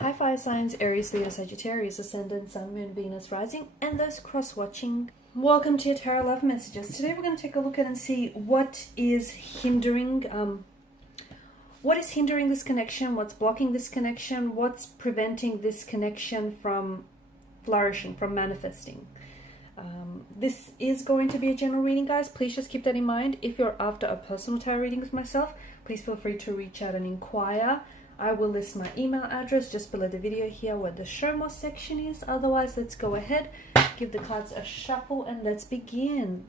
Hi fire signs, Aries, Leo, Sagittarius, Ascendant, Sun, Moon, Venus, Rising, and those cross-watching. Welcome to your Tarot Love Messages. Today we're going to take a look at and see what is hindering this connection, what's blocking this connection, what's preventing this connection from flourishing, from manifesting. This is going to be a general reading, guys. Please just keep that in mind. If you're after a personal tarot reading with myself, please feel free to reach out and inquire. I will list my email address just below the video here where the show more section is. Otherwise, let's go ahead, give the cards a shuffle, and let's begin.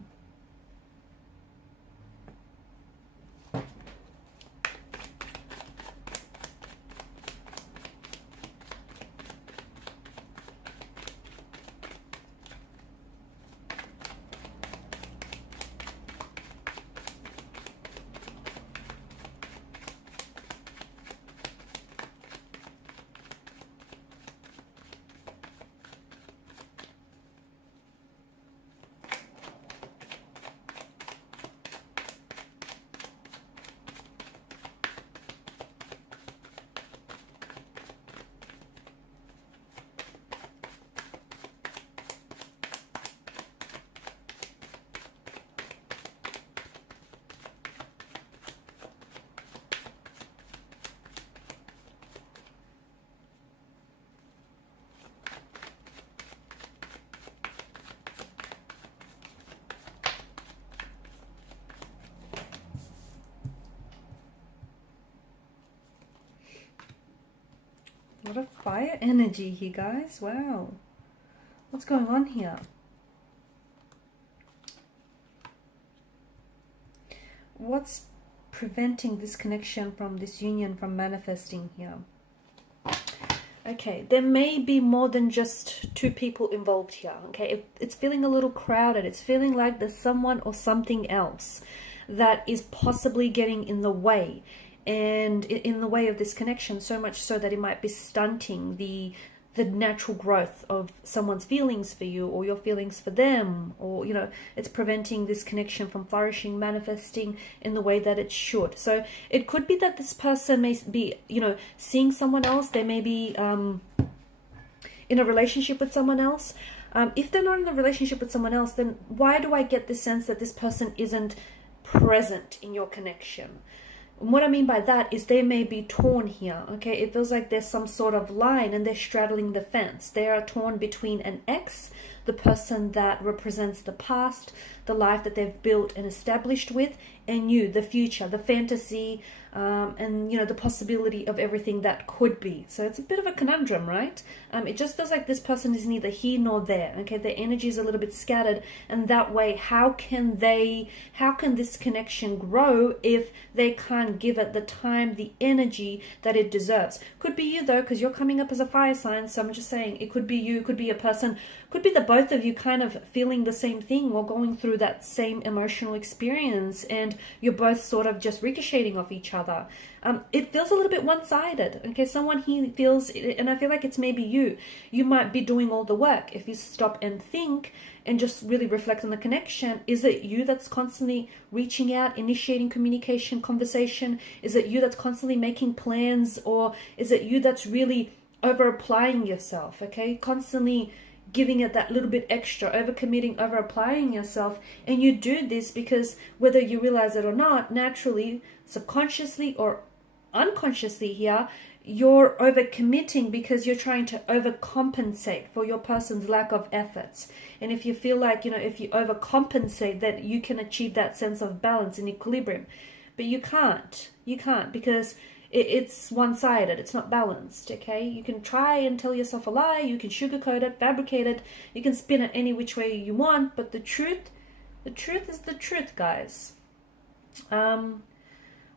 What a fire energy here, guys. Wow. What's going on here? What's preventing this connection from this union from manifesting here? Okay, there may be more than just two people involved here. Okay, it's feeling a little crowded. It's feeling like there's someone or something else that is possibly getting in the way. And in the way of this connection, so much so that it might be stunting the natural growth of someone's feelings for you or your feelings for them, or it's preventing this connection from flourishing, manifesting in the way that it should. So it could be that this person may be seeing someone else. They may be in a relationship with someone else. If they're not in a relationship with someone else, then why do I get the sense that this person isn't present in your connection? What I mean by that is they may be torn here, okay? It feels like there's some sort of line and they're straddling the fence. They are torn between an ex, the person that represents the past, the life that they've built and established with, and you, the future, the fantasy, and the possibility of everything that could be. So it's a bit of a conundrum, right? It just feels like this person is neither here nor there, okay? Their energy is a little bit scattered, and that way, how can this connection grow if they can't give it the time, the energy that it deserves? Could be you though, because you're coming up as a fire sign, so I'm just saying it could be you, it could be a person, could be the both of you kind of feeling the same thing or going through that same emotional experience, and you're both sort of just ricocheting off each other. It feels a little bit one-sided, okay? Someone here feels, and I feel like it's maybe you might be doing all the work. If you stop and think and just really reflect on the connection, is it you that's constantly reaching out, initiating communication, conversation? Is it you that's constantly making plans, or is it you that's really over-applying yourself, okay? Constantly giving it that little bit extra, over-committing, over-applying yourself. And you do this because whether you realize it or not, naturally, subconsciously or unconsciously here, you're over-committing because you're trying to overcompensate for your person's lack of efforts. And if you feel like, if you overcompensate, that you can achieve that sense of balance and equilibrium. But you can't because it's one-sided. It's not balanced, okay? You can try and tell yourself a lie. You can sugarcoat it, fabricate it. You can spin it any which way you want. But the truth is the truth, guys.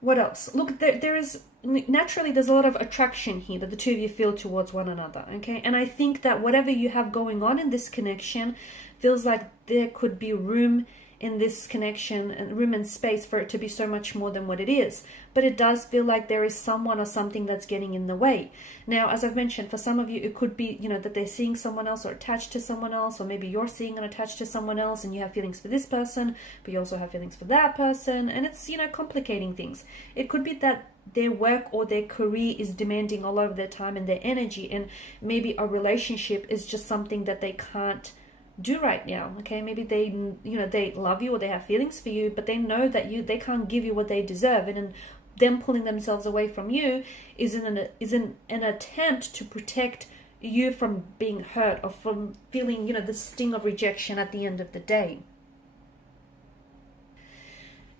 What else? Look, there's a lot of attraction here that the two of you feel towards one another, okay? And I think that whatever you have going on in this connection feels like there could be room in this connection and room and space for it to be so much more than what it is. But it does feel like there is someone or something that's getting in the way. Now, as I've mentioned, for some of you, it could be, that they're seeing someone else or attached to someone else, or maybe you're seeing and attached to someone else and you have feelings for this person, but you also have feelings for that person. And it's, complicating things. It could be that their work or their career is demanding all of their time and their energy, and maybe a relationship is just something that they can't do right now. Okay, maybe they, you know, they love you or they have feelings for you, but they know that they can't give you what they deserve, and in them pulling themselves away from you is an attempt to protect you from being hurt or from feeling, you know, the sting of rejection at the end of the day.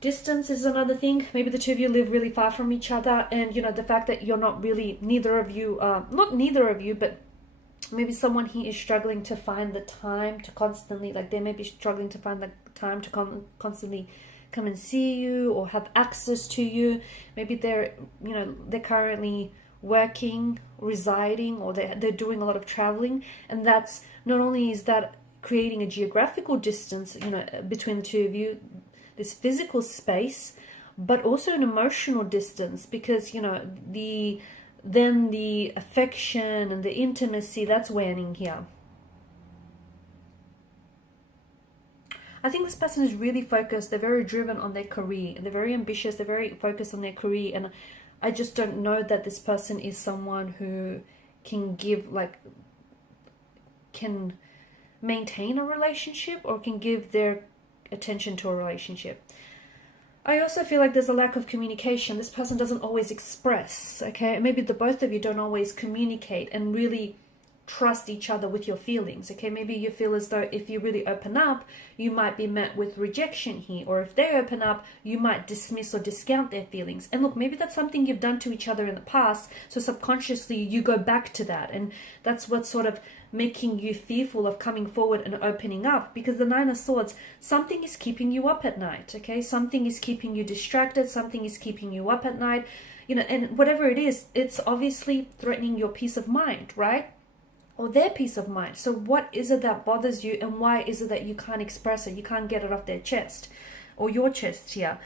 Distance is another thing. Maybe the two of you live really far from each other, and, you know, the fact that you're not really, neither of you, but maybe someone here is struggling to find the time to constantly, like they may be struggling to find the time to constantly come and see you or have access to you. Maybe they're, you know, they're currently working, residing, or they're doing a lot of traveling, and that's not only is that creating a geographical distance, you know, between the two of you, this physical space, but also an emotional distance, because, you know, the affection and the intimacy, that's waning here. I think this person is really focused. They're very driven on their career, and they're very ambitious. They're very focused on their career, and I just don't know that this person is someone who can give, like, can maintain a relationship or can give their attention to a relationship. I also feel like there's a lack of communication. This person doesn't always express, okay? Maybe the both of you don't always communicate and really trust each other with your feelings, okay? Maybe you feel as though if you really open up, you might be met with rejection here, or if they open up, you might dismiss or discount their feelings. And look, maybe that's something you've done to each other in the past, so subconsciously you go back to that, and that's what's sort of making you fearful of coming forward and opening up, because the Nine of Swords, something is keeping you up at night, okay? Something is keeping you distracted, something is keeping you up at night, you know, and whatever it is, it's obviously threatening your peace of mind, right? Or their peace of mind. So what is it that bothers you, and why is it that you can't express it? You can't get it off their chest or your chest here.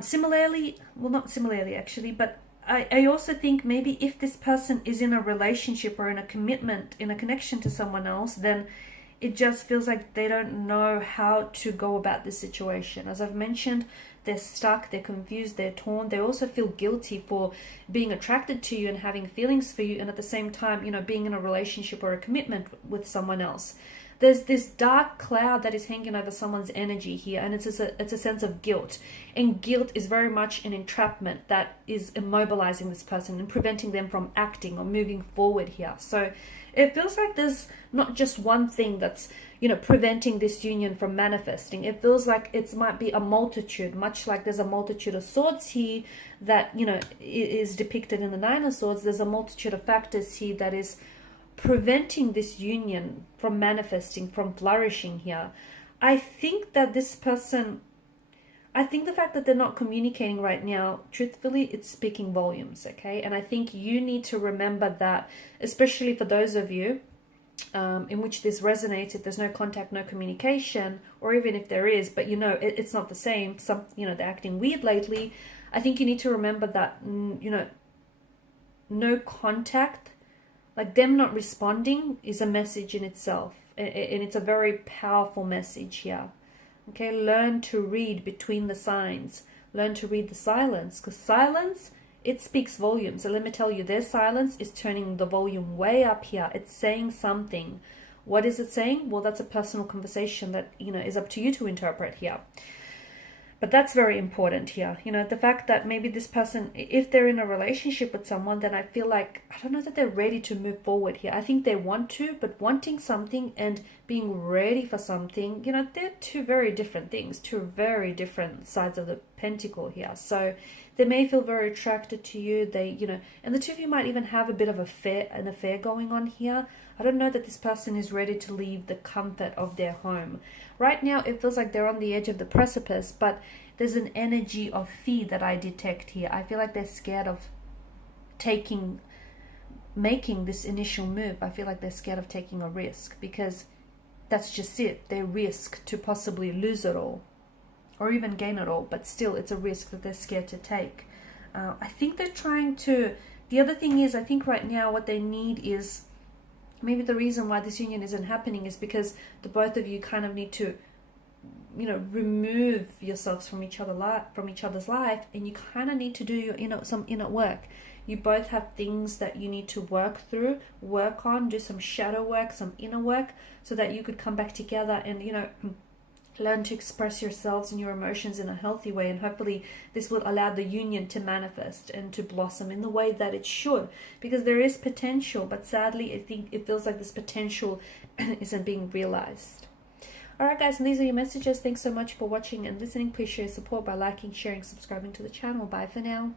Similarly, well, not similarly actually, but I also think maybe if this person is in a relationship or in a commitment, in a connection to someone else, then it just feels like they don't know how to go about this situation. As I've mentioned, they're stuck, they're confused, they're torn. They also feel guilty for being attracted to you and having feelings for you, and at the same time, you know, being in a relationship or a commitment with someone else. There's this dark cloud that is hanging over someone's energy here, and it's a sense of guilt. And guilt is very much an entrapment that is immobilizing this person and preventing them from acting or moving forward here. So it feels like there's not just one thing that's, you know, preventing this union from manifesting. It feels like it might be a multitude, much like there's a multitude of swords here that, you know, is depicted in the Nine of Swords. There's a multitude of factors here that is preventing this union from manifesting, from flourishing here. I think that this person, I think the fact that they're not communicating right now, truthfully, it's speaking volumes, okay? And I think you need to remember that, especially for those of you in which this resonates, if there's no contact, no communication, or even if there is, but you know, it's not the same, some, you know, they're acting weird lately. I think you need to remember that, you know, no contact, like them not responding, is a message in itself, and it's a very powerful message here. Okay, learn to read between the signs, learn to read the silence, because silence, it speaks volumes. So let me tell you, their silence is turning the volume way up here. It's saying something. What is it saying? Well, that's a personal conversation that, you know, is up to you to interpret here. But that's very important here. You know, the fact that maybe this person, if they're in a relationship with someone, then I feel like, I don't know that they're ready to move forward here. I think they want to, but wanting something and being ready for something, you know, they're two very different things, two very different sides of the pentacle here. So they may feel very attracted to you. They, you know, and the two of you might even have a bit of an affair going on here. I don't know that this person is ready to leave the comfort of their home. Right now, it feels like they're on the edge of the precipice, but there's an energy of fear that I detect here. I feel like they're scared of making this initial move. I feel like they're scared of taking a risk, because that's just it. They risk to possibly lose it all or even gain it all, but still it's a risk that they're scared to take. I think they're trying to, the other thing is, I think right now what they need is, maybe the reason why this union isn't happening is because the both of you kind of need to remove yourselves from each other's life, and you kind of need to do your some inner work. You both have things that you need to work through, work on, do some shadow work, some inner work, so that you could come back together and learn to express yourselves and your emotions in a healthy way. And hopefully this will allow the union to manifest and to blossom in the way that it should, because there is potential, but sadly I think it feels like this potential isn't being realized. Alright guys, and these are your messages. Thanks so much for watching and listening. Please show your support by liking, sharing, subscribing to the channel. Bye for now.